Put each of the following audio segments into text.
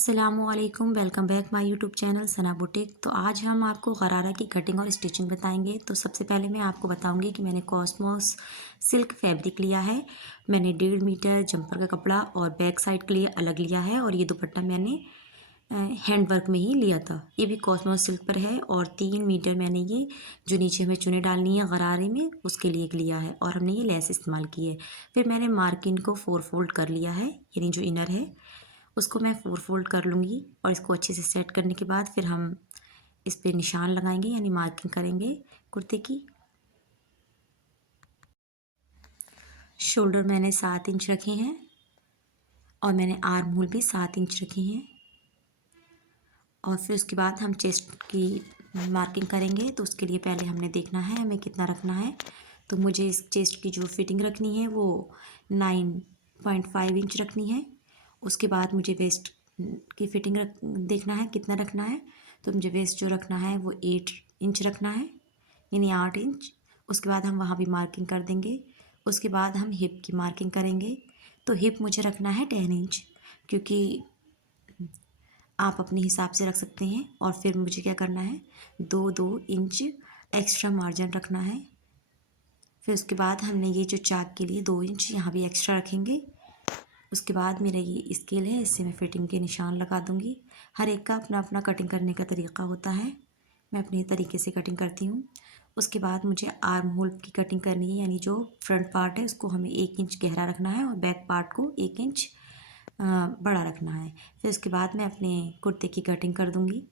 अस्सलामुअलैकुम, welcome back my YouTube channel Sana boutique. तो आज हम आपको गरारा की कटिंग और स्टिचिंग बताएंगे। तो सबसे पहले मैं आपको बताऊंगी कि मैंने कॉस्मोस सिल्क फैब्रिक लिया है। मैंने 1.5 मीटर जंपर का कपड़ा और बैक साइड के लिए अलग लिया है, और ये दुपट्टा मैंने हैंड वर्क में ही लिया था। ये भी कॉस्मोस सिल्क पर है, और 3 मीटर मैंने ये जो नीचे हमें चुने डालनी है गरारे में उसके लिए लिया है, और हमने ये लेस इस्तेमाल की है। फिर मैंने मार्किंग को 4 फोल्ड कर लिया है, यानी जो इनर है उसको मैं 4 फोल्ड कर लूँगी, और इसको अच्छे से सेट करने के बाद फिर हम इस पे निशान लगाएंगे, यानी मार्किंग करेंगे कुर्ते की। शोल्डर मैंने 7 इंच रखे हैं, और मैंने आर्म होल भी 7 इंच रखे हैं। और फिर उसके बाद हम चेस्ट की मार्किंग करेंगे। तो उसके लिए पहले हमने देखना है हमें कितना रखना है। तो मुझे इस चेस्ट की जो फिटिंग रखनी है वो 9.5 इंच रखनी है। उसके बाद मुझे वेस्ट की फिटिंग देखना है कितना रखना है। तो मुझे वेस्ट जो रखना है वो 8 इंच रखना है, यानी 8 इंच। उसके बाद हम वहाँ भी मार्किंग कर देंगे। उसके बाद हम हिप की मार्किंग करेंगे। तो हिप मुझे रखना है 10 इंच, क्योंकि आप अपने हिसाब से रख सकते हैं। और फिर मुझे क्या करना है, 2-2 इंच एक्स्ट्रा मार्जिन रखना है। फिर उसके बाद हमने ये जो चाक के लिए 2 इंच यहाँ भी एक्स्ट्रा रखेंगे। उसके बाद मेरा ये स्केल है, इससे मैं फिटिंग के निशान लगा दूँगी। हर एक का अपना अपना कटिंग करने का तरीका होता है, मैं अपने तरीके से कटिंग करती हूँ। उसके बाद मुझे आर्म होल की कटिंग करनी है, यानी जो फ्रंट पार्ट है उसको हमें 1 इंच गहरा रखना है, और बैक पार्ट को 1 इंच बड़ा रखना है। फिर उसके बाद मैं अपने कुर्ते की कटिंग कर दूँगी।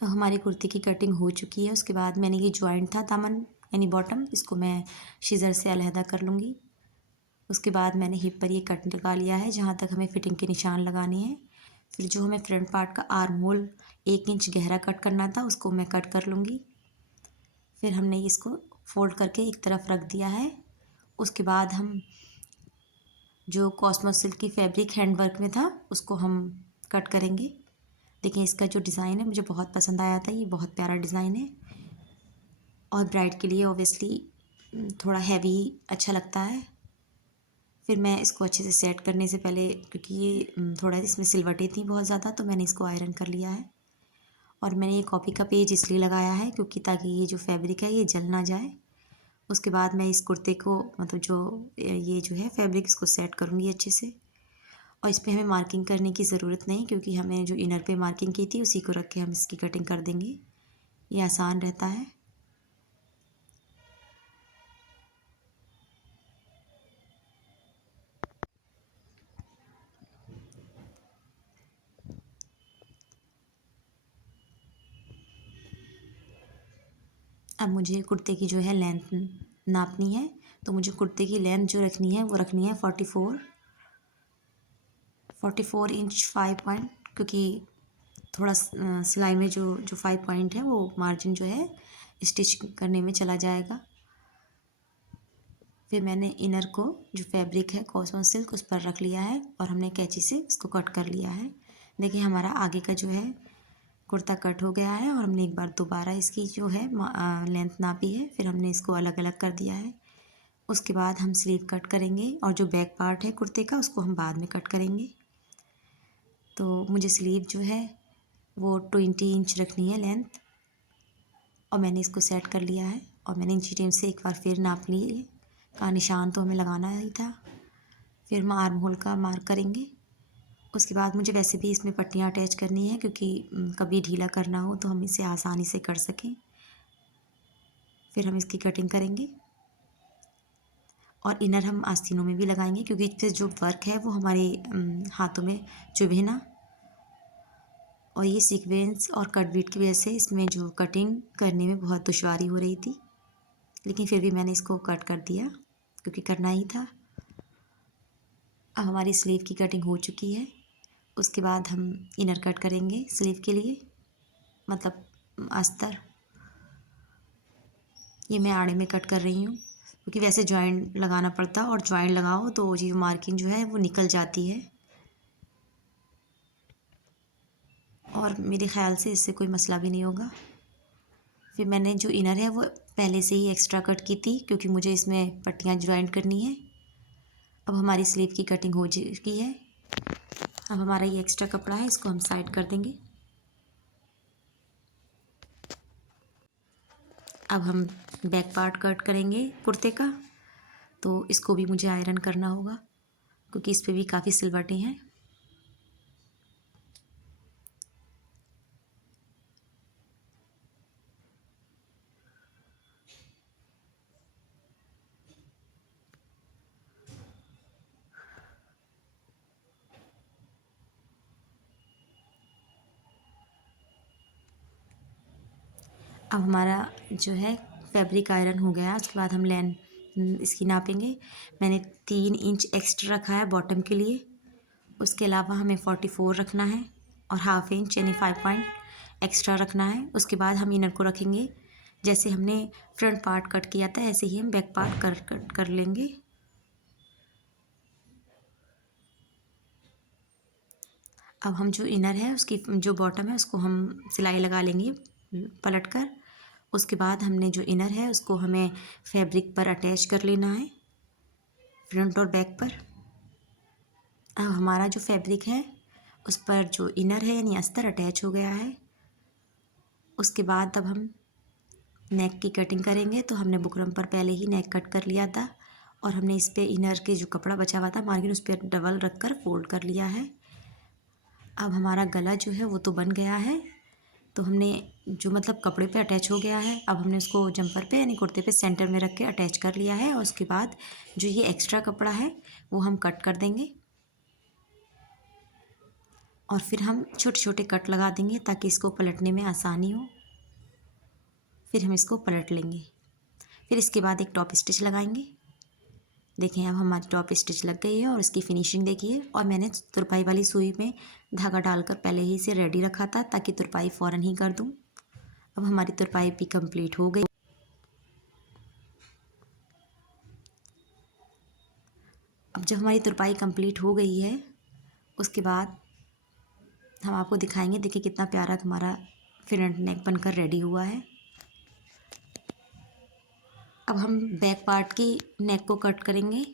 तो हमारी कुर्ती की कटिंग हो चुकी है। उसके बाद मैंने ये जॉइंट था दामन यानी बॉटम, इसको मैं सीज़र से अलहदा कर लूँगी। उसके बाद मैंने हिप पर ये कट लगा लिया है जहाँ तक हमें फिटिंग के निशान लगाने हैं। फिर जो हमें फ्रंट पार्ट का आर्म होल 1 इंच गहरा कट करना था उसको मैं कट कर लूँगी। फिर हमने इसको फोल्ड करके एक तरफ रख दिया है। उसके बाद हम जो कॉस्मोस सिल्क की फैब्रिक हैंड वर्क में था उसको हम कट करेंगे। देखिए इसका जो डिज़ाइन है मुझे बहुत पसंद आया था, ये बहुत प्यारा डिज़ाइन है, और ब्राइड के लिए ऑब्वियसली थोड़ा हैवी अच्छा लगता है। फिर मैं इसको अच्छे से सेट करने से पहले, क्योंकि ये थोड़ा इसमें सिलवटें थी बहुत ज़्यादा, तो मैंने इसको आयरन कर लिया है। और मैंने ये कॉपी का पेज इसलिए लगाया है क्योंकि ताकि ये जो फैब्रिक है ये जल ना जाए। उसके बाद मैं इस कुर्ते को मतलब जो ये जो है फैब्रिक इसको सेट करूँगी अच्छे से। और इस पर हमें मार्किंग करने की ज़रूरत नहीं, क्योंकि हमें जो इनर पे मार्किंग की थी उसी को रख के हम इसकी कटिंग कर देंगे, ये आसान रहता है। अब मुझे कुर्ते की जो है लेंथ नापनी है। तो मुझे कुर्ते की लेंथ जो रखनी है वो रखनी है 44 इंच 5 पॉइंट, क्योंकि थोड़ा सिलाई में जो जो 5 पॉइंट है वो मार्जिन जो है स्टिच करने में चला जाएगा। फिर मैंने इनर को जो फैब्रिक है कॉस्मोस सिल्क उस पर रख लिया है, और हमने कैंची से इसको कट कर लिया है। देखिए हमारा आगे का जो है कुर्ता कट हो गया है, और हमने एक बार दोबारा इसकी जो है लेंथ नापी है, फिर हमने इसको अलग अलग कर दिया है। उसके बाद हम स्लीव कट करेंगे, और जो बैक पार्ट है कुर्ते का उसको हम बाद में कट करेंगे। तो मुझे स्लीव जो है वो 20 इंच रखनी है लेंथ, और मैंने इसको सेट कर लिया है। और मैंने इंची टेप से एक बार फिर नाप लिए का निशान तो हमें लगाना ही था। फिर हम आर्म होल का मार्क करेंगे। उसके बाद मुझे वैसे भी इसमें पट्टियाँ अटैच करनी है, क्योंकि कभी ढीला करना हो तो हम इसे आसानी से कर सकें। फिर हम इसकी कटिंग करेंगे, और इनर हम आस्तीनों में भी लगाएंगे, क्योंकि इससे जो वर्क है वो हमारे हाथों में चुभे ना। और ये सीक्वेंस और कट बीट की वजह से इसमें जो कटिंग करने में बहुत दुश्वारी हो रही थी, लेकिन फिर भी मैंने इसको कट कर दिया क्योंकि करना ही था। अब हमारी स्लीव की कटिंग हो चुकी है। उसके बाद हम इनर कट करेंगे स्लीव के लिए, मतलब अस्तर। ये मैं आड़े में कट कर रही हूँ, क्योंकि वैसे जॉइंट लगाना पड़ता, और जॉइंट लगाओ तो ये मार्किंग जो है वो निकल जाती है। और मेरे ख़्याल से इससे कोई मसला भी नहीं होगा। फिर मैंने जो इनर है वो पहले से ही एक्स्ट्रा कट की थी, क्योंकि मुझे इसमें पट्टियाँ जॉइंट करनी है। अब हमारी स्लीव की कटिंग हो चुकी है। अब हमारा ये एक्स्ट्रा कपड़ा है, इसको हम साइड कर देंगे। अब हम बैक पार्ट कट करेंगे कुर्ते का, तो इसको भी मुझे आयरन करना होगा, क्योंकि इस पर भी काफ़ी सिलवटें हैं। अब हमारा जो है फैब्रिक आयरन हो गया। उसके बाद हम इसकी नापेंगे। मैंने 3 इंच एक्स्ट्रा रखा है बॉटम के लिए। उसके अलावा हमें 44 रखना है और हाफ इंच यानी 5 पॉइंट एक्स्ट्रा रखना है। उसके बाद हम इनर को रखेंगे। जैसे हमने फ्रंट पार्ट कट किया था ऐसे ही हम बैक पार्ट कट कर लेंगे। अब हम जो इनर है उसकी जो बॉटम है उसको हम सिलाई लगा लेंगे पलट कर। उसके बाद हमने जो इनर है उसको हमें फैब्रिक पर अटैच कर लेना है, फ्रंट और बैक पर। अब हमारा जो फैब्रिक है उस पर जो इनर है यानी अस्तर अटैच हो गया है। उसके बाद अब हम नेक की कटिंग करेंगे। तो हमने बुकरम पर पहले ही नेक कट कर लिया था और हमने इस पे इनर के जो कपड़ा बचा हुआ था मार्जिन उस पर डबल रख कर फोल्ड कर लिया है। अब हमारा गला जो है वो तो बन गया है। तो हमने जो मतलब कपड़े पे अटैच हो गया है, अब हमने उसको जंपर पे यानी कुर्ते पे सेंटर में रख के अटैच कर लिया है। और उसके बाद जो ये एक्स्ट्रा कपड़ा है वो हम कट कर देंगे और फिर हम छोटे छोटे कट लगा देंगे ताकि इसको पलटने में आसानी हो। फिर हम इसको पलट लेंगे। फिर इसके बाद एक टॉप स्टिच लगाएंगे। देखें अब हमारी टॉप स्टिच लग गई है और इसकी फिनिशिंग देखिए। और मैंने तुरपाई वाली सुई में धागा डालकर पहले ही इसे रेडी रखा था ताकि तुरपाई फ़ौरन ही कर दूं। अब हमारी तुरपाई भी कंप्लीट हो गई। अब जब हमारी तुरपाई कंप्लीट हो गई है उसके बाद हम आपको दिखाएंगे। देखिए कितना प्यारा हमारा फ्रंट नेक बनकर रेडी हुआ है। अब हम बैक पार्ट की नेक को कट करेंगे।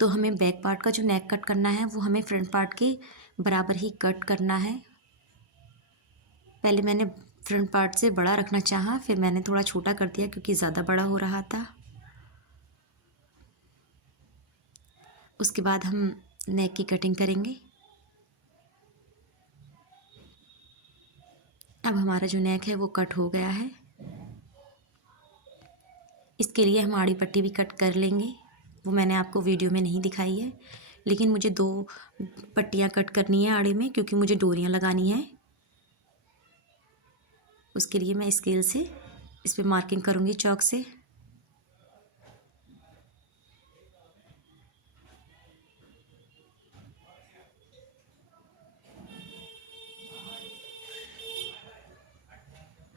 तो हमें बैक पार्ट का जो नेक कट करना है वो हमें फ्रंट पार्ट के बराबर ही कट करना है। पहले मैंने फ्रंट पार्ट से बड़ा रखना चाहा, फिर मैंने थोड़ा छोटा कर दिया क्योंकि ज़्यादा बड़ा हो रहा था। उसके बाद हम नेक की कटिंग करेंगे। अब हमारा जो नेक है वो कट हो गया है। इसके लिए हम आड़ी पट्टी भी कट कर लेंगे। वो मैंने आपको वीडियो में नहीं दिखाई है, लेकिन मुझे 2 पट्टियाँ कट करनी है आड़ी में, क्योंकि मुझे डोरियाँ लगानी है। उसके लिए मैं स्केल से इस पे मार्किंग करूँगी चॉक से।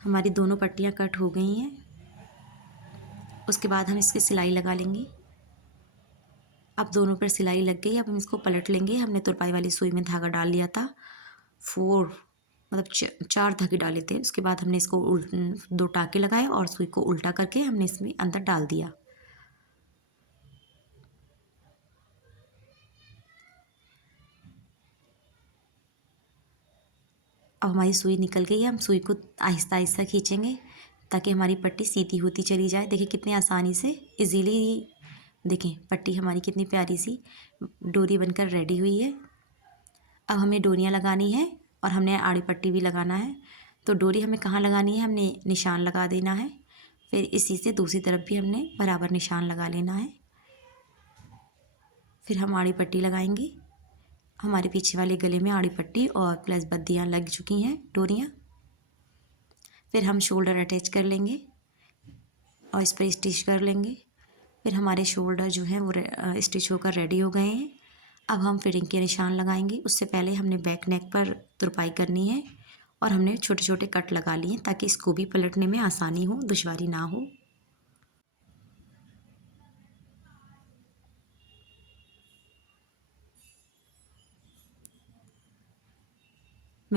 हमारी दोनों पट्टियाँ कट हो गई हैं। उसके बाद हम इसकी सिलाई लगा लेंगे। अब दोनों पर सिलाई लग गई। अब हम इसको पलट लेंगे। हमने तुरपाई वाली सुई में धागा डाल लिया था, 4 मतलब 4 धागे डाले थे। उसके बाद हमने इसको 2 टाँके लगाए और सुई को उल्टा करके हमने इसमें अंदर डाल दिया। अब हमारी सुई निकल गई है। हम सुई को आहिस्ता आहिस्ता खींचेंगे ताकि हमारी पट्टी सीधी होती चली जाए। देखिए कितनी आसानी से इजीली, देखें पट्टी हमारी कितनी प्यारी सी डोरी बनकर रेडी हुई है। अब हमें डोरियाँ लगानी है और हमने आड़ी पट्टी भी लगाना है। तो डोरी हमें कहाँ लगानी है, हमने निशान लगा देना है। फिर इसी से दूसरी तरफ भी हमने बराबर निशान लगा लेना है। फिर हम आड़ी पट्टी लगाएंगे। हमारे पीछे वाले गले में आड़ी पट्टी और प्लस बद्दियाँ लग चुकी हैं, डोरियाँ। फिर हम शोल्डर अटैच कर लेंगे और इस पर स्टिच कर लेंगे। फिर हमारे शोल्डर जो हैं वो स्टिच होकर रेडी हो गए हैं। अब हम फिटिंग के निशान लगाएंगे। उससे पहले हमने बैक नेक पर तुरपाई करनी है और हमने छोटे छोटे कट लगा लिए ताकि इसको भी पलटने में आसानी हो, दुश्वारी ना हो।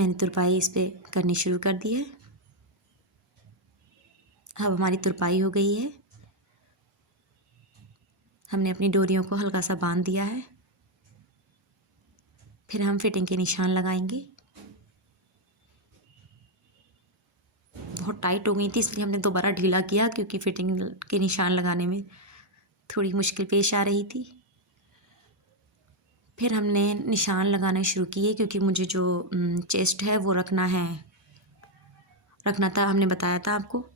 मैंने तुरपाई इस पर करनी शुरू कर दी है। अब हमारी तुरपाई हो गई है। हमने अपनी डोरियों को हल्का सा बांध दिया है। फिर हम फिटिंग के निशान लगाएंगे। बहुत टाइट हो गई थी इसलिए हमने दोबारा ढीला किया, क्योंकि फिटिंग के निशान लगाने में थोड़ी मुश्किल पेश आ रही थी। फिर हमने निशान लगाना शुरू किए, क्योंकि मुझे जो चेस्ट है वो रखना था, हमने बताया था आपको,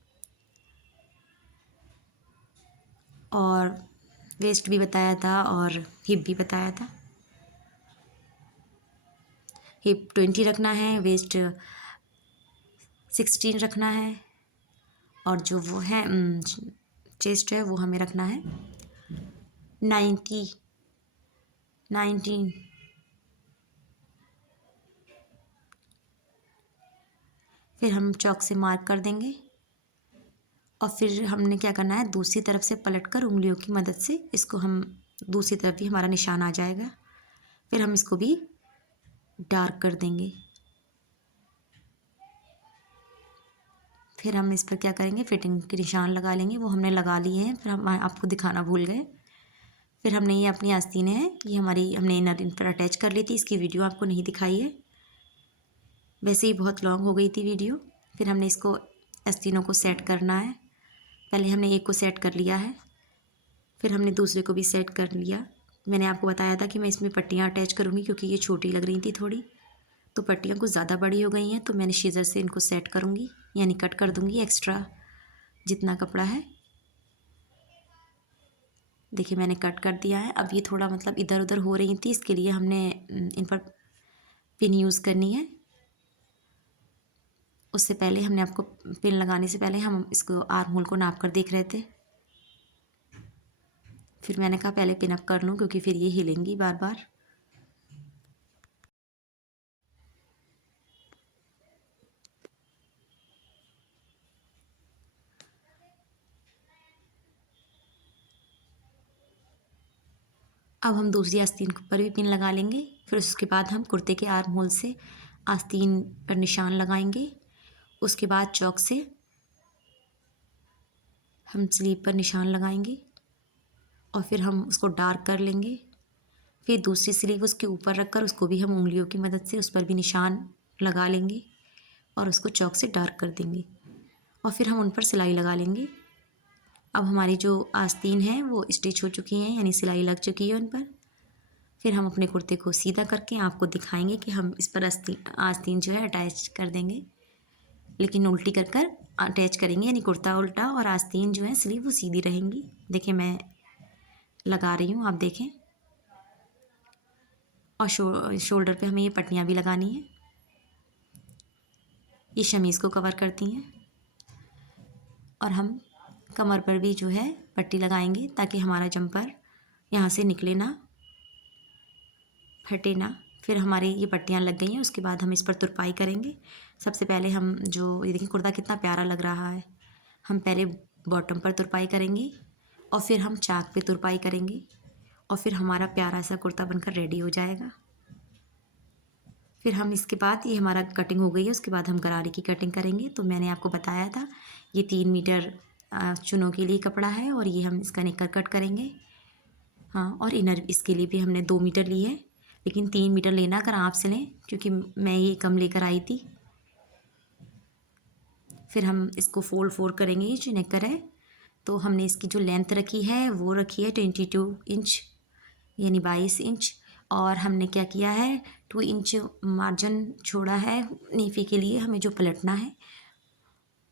और वेस्ट भी बताया था और हिप भी बताया था। हिप 20 रखना है, वेस्ट 16 रखना है, और जो वो है चेस्ट है वो हमें रखना है 19। फिर हम चॉक से मार्क कर देंगे, और फिर हमने क्या करना है, दूसरी तरफ से पलटकर उंगलियों की मदद से इसको हम दूसरी तरफ भी हमारा निशान आ जाएगा। फिर हम इसको भी डार्क कर देंगे। फिर हम इस पर क्या करेंगे, फिटिंग के निशान लगा लेंगे। वो हमने लगा लिए हैं, फिर हम आपको दिखाना भूल गए। फिर हमने ये अपनी आस्तीनें हैं, ये हमारी हमने इनर इन पर अटैच कर ली थी। इसकी वीडियो आपको नहीं दिखाई है, वैसे ही बहुत लॉन्ग हो गई थी वीडियो। फिर हमने इसको आस्तीनों को सेट करना है। पहले हमने एक को सेट कर लिया है, फिर हमने दूसरे को भी सेट कर लिया। मैंने आपको बताया था कि मैं इसमें पट्टियाँ अटैच करूँगी, क्योंकि ये छोटी लग रही थी थोड़ी, तो पट्टियाँ कुछ ज़्यादा बड़ी हो गई हैं, तो मैंने सीज़र से इनको सेट करूँगी, यानी कट कर दूँगी एक्स्ट्रा जितना कपड़ा है। देखिए मैंने कट कर दिया है। अब ये थोड़ा मतलब इधर उधर हो रही थी, इसके लिए हमने इन पर पिन यूज़ करनी है। उससे पहले हमने आपको पिन लगाने से पहले हम इसको आर्म होल को नाप कर देख रहे थे। फिर मैंने कहा पहले पिन अप कर लूँ, क्योंकि फिर ये हिलेंगी बार बार। अब हम दूसरी आस्तीन पर भी पिन लगा लेंगे। फिर उसके बाद हम कुर्ते के आर्म होल से आस्तीन पर निशान लगाएंगे। उसके बाद चॉक से हम स्लीव पर निशान लगाएंगे, और फिर हम उसको डार्क कर लेंगे। फिर दूसरी स्लीव उसके ऊपर रखकर उसको भी हम उंगलियों की मदद से उस पर भी निशान लगा लेंगे, और उसको चॉक से डार्क कर देंगे, और फिर हम उन पर सिलाई लगा लेंगे। अब हमारी जो आस्तीन है वो स्टिच हो चुकी हैं, यानी सिलाई लग चुकी है उन पर। फिर हम अपने कुर्ते को सीधा करके आपको दिखाएंगे कि हम इस पर आस्तीन जो है अटैच कर देंगे, लेकिन उल्टी कर कर अटैच करेंगे, यानी कुर्ता उल्टा और आस्तीन जो है स्लीव वो सीधी रहेंगी। देखिए मैं लगा रही हूँ, आप देखें। और शोल्डर पे हमें ये पट्टियाँ भी लगानी है, ये शमीज़ को कवर करती हैं। और हम कमर पर भी जो है पट्टी लगाएंगे, ताकि हमारा जंपर यहाँ से निकले ना, फटे ना। फिर हमारी ये पट्टियाँ लग गई हैं। उसके बाद हम इस पर तुरपाई करेंगे। सबसे पहले हम जो ये देखिए कुर्ता कितना प्यारा लग रहा है, हम पहले बॉटम पर तुरपाई करेंगे, और फिर हम चाक पे तुरपाई करेंगे, और फिर हमारा प्यारा सा कुर्ता बनकर रेडी हो जाएगा। फिर हम इसके बाद ये हमारा कटिंग हो गई है, उसके बाद हम गरारे की कटिंग करेंगे। तो मैंने आपको बताया था ये 3 मीटर चुनों के लिए कपड़ा है, और ये हम इसका निकर कट करेंगे। हाँ, और इनर इसके लिए भी हमने 2 मीटर ली है, लेकिन 3 मीटर लेना अगर आप से लें, क्योंकि मैं ये कम लेकर आई थी। फिर हम इसको फोल्ड करेंगे। ये जो नेकर है, तो हमने इसकी जो लेंथ रखी है वो रखी है 22 इंच, यानी 22 इंच। और हमने क्या किया है, 2 इंच मार्जिन छोड़ा है नीफे के लिए, हमें जो पलटना है।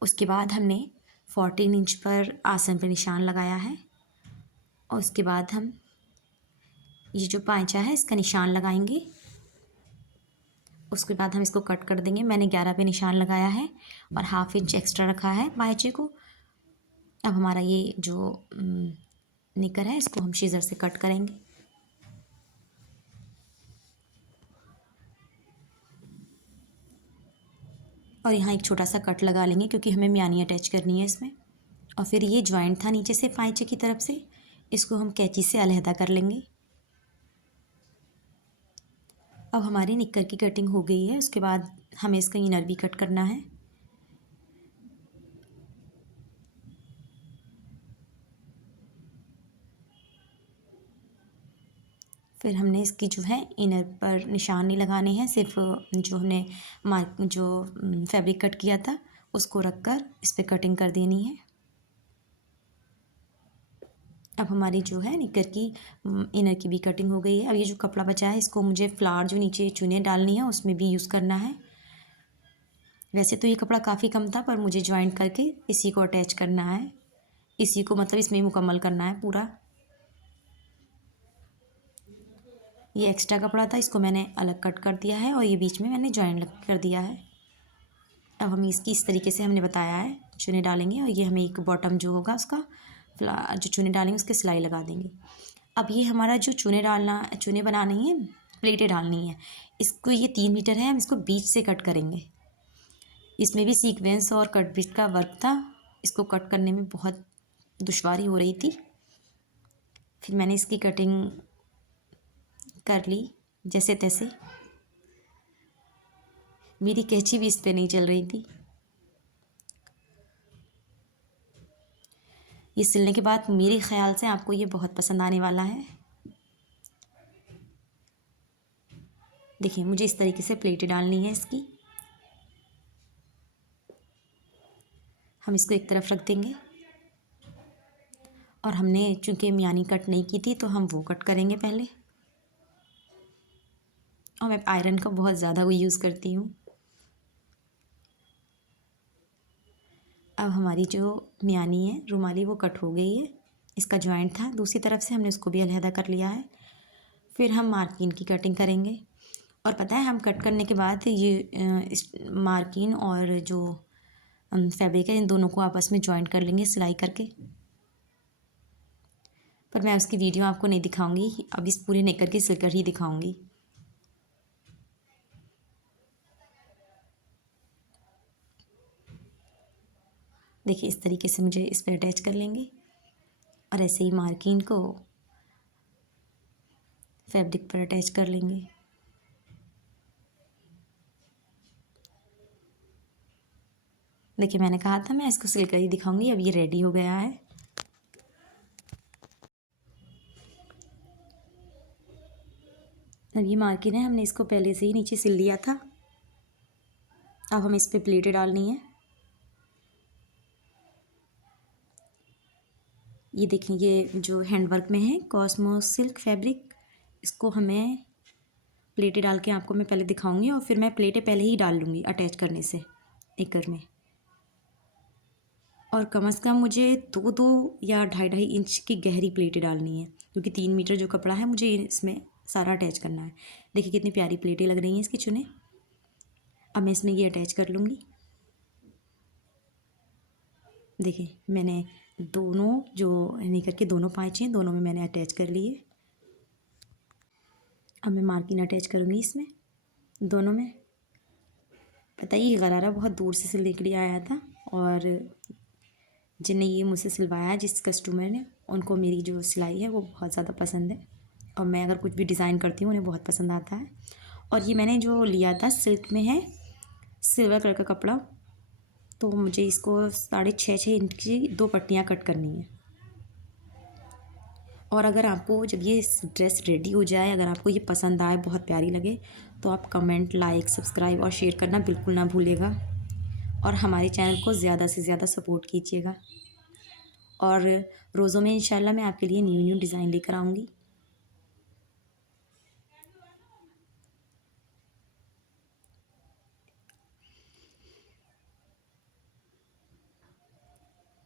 उसके बाद हमने 14 इंच पर आसन पर निशान लगाया है, और उसके बाद हम ये जो पांचा है इसका निशान लगाएंगे। उसके बाद हम इसको कट कर देंगे। मैंने 11 पे निशान लगाया है और 1/2 इंच एक्स्ट्रा रखा है पांचे को। अब हमारा ये जो निकर है इसको हम सीजर से कट करेंगे। और यहाँ एक छोटा सा कट लगा लेंगे, क्योंकि हमें म्यानी अटैच करनी है इसमें। और फिर ये जॉइंट था नीचे से पांचे की तरफ से, इसको हम कैंची से अलहदा कर लेंगे। अब हमारी निक्कर की कटिंग हो गई है। उसके बाद हमें इसका इनर भी कट करना है। फिर हमने इसकी जो है इनर पर निशान नहीं लगाने हैं, सिर्फ जो हमने जो फैब्रिक कट किया था उसको रख कर इस पर कटिंग कर देनी है। अब हमारी जो है निक्कर की इनर की भी कटिंग हो गई है। अब ये जो कपड़ा बचा है इसको मुझे फ्लावर जो नीचे चुने डालनी है उसमें भी यूज़ करना है। वैसे तो ये कपड़ा काफ़ी कम था पर मुझे जॉइंट करके इसी को अटैच करना है, इसी को मतलब इसमें मुकम्मल करना है पूरा। ये एक्स्ट्रा कपड़ा था, इसको मैंने अलग कट कर दिया है और ये बीच में मैंने जॉइंट कर दिया है। अब हम इसकी इस तरीके से हमने बताया है चुने डालेंगे और ये हमें एक बॉटम जो होगा उसका जो चुने डालेंगे उसके सिलाई लगा देंगे। अब ये हमारा जो चुने बनानी है, प्लेटें डालनी है, इसको ये 3 मीटर है, हम इसको बीच से कट करेंगे। इसमें भी सीक्वेंस और कट बिट का वर्क था, इसको कट करने में बहुत दुश्वारी हो रही थी। फिर मैंने इसकी कटिंग कर ली जैसे तैसे। मेरी कैंची भी इस पे नहीं चल रही थी। ये सिलने के बाद मेरे ख़्याल से आपको ये बहुत पसंद आने वाला है। देखिए मुझे इस तरीके से प्लेटें डालनी है इसकी। हम इसको एक तरफ रख देंगे और हमने चूँकि मियानी कट नहीं की थी तो हम वो कट करेंगे पहले। और मैं आयरन का बहुत ज़्यादा वो यूज़ करती हूँ। अब हमारी जो मियानी है रुमाली वो कट हो गई है, इसका जॉइंट था दूसरी तरफ से, हमने उसको भी अलहदा कर लिया है। फिर हम मार्किन की कटिंग करेंगे और पता है हम कट करने के बाद ये इस मार्किन और जो फैब्रिक है इन दोनों को आपस में जॉइंट कर लेंगे सिलाई करके। पर मैं उसकी वीडियो आपको नहीं दिखाऊंगी, अब इस पूरे नेकर की सिलकर ही दिखाऊंगी। देखिए इस तरीके से मुझे इस पर अटैच कर लेंगे और ऐसे ही मार्किन को फैब्रिक पर अटैच कर लेंगे। देखिए मैंने कहा था मैं इसको सिलकर ही दिखाऊंगी। अब ये रेडी हो गया है। अब ये मार्किन है, हमने इसको पहले से ही नीचे सिल दिया था। अब हमें इस पर प्लेटें डालनी है। ये देखिए ये जो हैंडवर्क में है कॉस्मोस सिल्क फैब्रिक, इसको हमें प्लेटें डाल के आपको मैं पहले दिखाऊंगी और फिर मैं प्लेटें पहले ही डाल लूँगी अटैच करने से नेकर में। और कम से कम मुझे 2-2 या 2.5 इंच की गहरी प्लेटें डालनी है, क्योंकि 3 मीटर जो कपड़ा है मुझे इसमें सारा अटैच करना है। देखिए कितनी प्यारी प्लेटें लग रही हैं इसकी चुने। अब मैं इसमें ये अटैच कर लूँगी। देखिए मैंने दोनों जो नेकर के दोनों पाँचे हैं दोनों में मैंने अटैच कर लिए। अब मैं मार्किन अटैच करूँगी इसमें दोनों में। पता ही ये गरारा बहुत दूर से सिलने के लिए आया था और जिन्हें ये मुझसे सिलवाया जिस कस्टमर ने, उनको मेरी जो सिलाई है वो बहुत ज़्यादा पसंद है और मैं अगर कुछ भी डिज़ाइन करती हूँ उन्हें बहुत पसंद आता है। और ये मैंने जो लिया था सिल्क में है, सिल्वर कलर का कपड़ा, तो मुझे इसको 6.5 इंच की 2 पट्टियाँ कट करनी है। और अगर आपको जब ये ड्रेस रेडी हो जाए, अगर आपको ये पसंद आए, बहुत प्यारी लगे, तो आप कमेंट, लाइक, सब्सक्राइब और शेयर करना बिल्कुल ना भूलिएगा और हमारे चैनल को ज़्यादा से ज़्यादा सपोर्ट कीजिएगा। और रोज़ों में इंशाल्लाह मैं आपके लिए न्यू डिज़ाइन लेकर आऊँगी।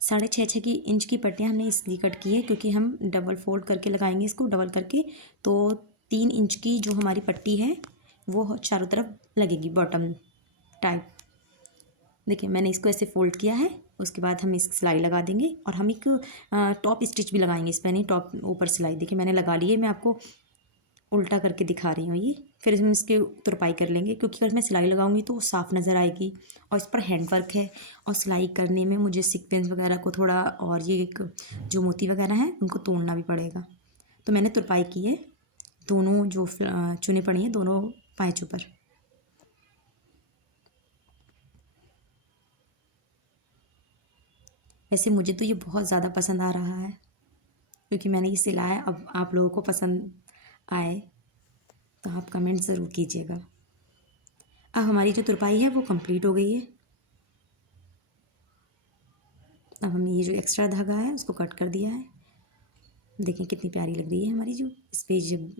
साढ़े छः की इंच की पट्टियाँ हमने इसलिए कट की है क्योंकि हम डबल फोल्ड करके लगाएंगे इसको, डबल करके, तो 3 इंच की जो हमारी पट्टी है वो चारों तरफ लगेगी बॉटम टाइप। देखिए मैंने इसको ऐसे फोल्ड किया है, उसके बाद हम इस सिलाई लगा देंगे और हम एक टॉप स्टिच भी लगाएंगे इस पर, नहीं टॉप ऊपर सिलाई। देखिए मैंने लगा ली है, मैं आपको उल्टा करके दिखा रही हूँ ये। फिर हम इसके तुरपाई कर लेंगे क्योंकि अगर मैं सिलाई लगाऊंगी तो वो साफ़ नज़र आएगी और इस पर हैंडवर्क है और सिलाई करने में मुझे सीक्वेंस वगैरह को थोड़ा, और ये एक जो मोती वगैरह हैं उनको तोड़ना भी पड़ेगा। तो मैंने तुरपाई की है, दोनों जो चुने पड़ी हैं दोनों पाँचों पर। वैसे मुझे तो ये बहुत ज़्यादा पसंद आ रहा है क्योंकि मैंने ये सिलाया। अब आप लोगों को पसंद आए तो आप कमेंट ज़रूर कीजिएगा। अब हमारी जो तुरपाई है वो कंप्लीट हो गई है। अब हमने ये जो एक्स्ट्रा धागा है उसको कट कर दिया है। देखें कितनी प्यारी लग रही है हमारी जो इस पे जब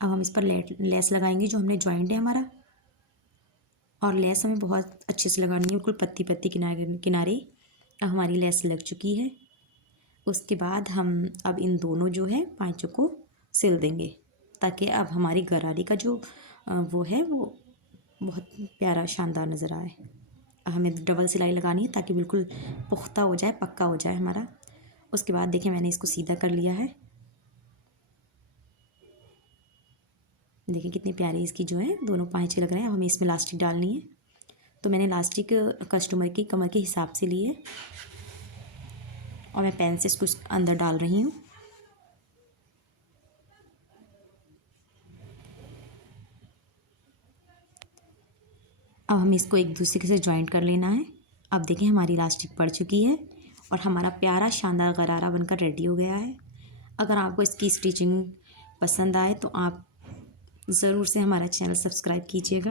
अब हम इस पर लेस लगाएंगे जो हमने जॉइंट है हमारा। और लेस हमें बहुत अच्छे से लगानी है, बिल्कुल पत्ती पत्ती किनारे किनारे। अब हमारी लेस लग चुकी है। उसके बाद हम अब इन दोनों जो है पाँचों को सिल देंगे ताकि अब हमारी गरारी का जो वो है वो बहुत प्यारा शानदार नज़र आए। हमें डबल सिलाई लगानी है ताकि बिल्कुल पुख्ता हो जाए, पक्का हो जाए हमारा। उसके बाद देखिए मैंने इसको सीधा कर लिया है। देखिए कितनी प्यारी इसकी जो है दोनों पाँचे लग रहे हैं। अब हमें इसमें लास्टिक डालनी है तो मैंने लास्टिक कस्टमर की कमर के हिसाब से ली है और मैं पेन से इसको अंदर डाल रही हूँ। अब हमें इसको एक दूसरे से जॉइंट कर लेना है। अब देखें हमारी इलास्टिक पड़ चुकी है और हमारा प्यारा शानदार गरारा बनकर रेडी हो गया है। अगर आपको इसकी स्टिचिंग पसंद आए तो आप ज़रूर से हमारा चैनल सब्सक्राइब कीजिएगा।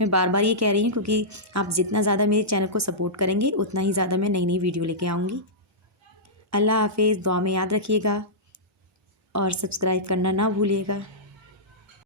मैं बार बार ये कह रही हूँ क्योंकि आप जितना ज़्यादा मेरे चैनल को सपोर्ट करेंगे उतना ही ज़्यादा मैं नई नई वीडियो लेके आऊँगी। अल्लाह हाफिज़। दुआ में याद रखिएगा और सब्सक्राइब करना ना भूलिएगा।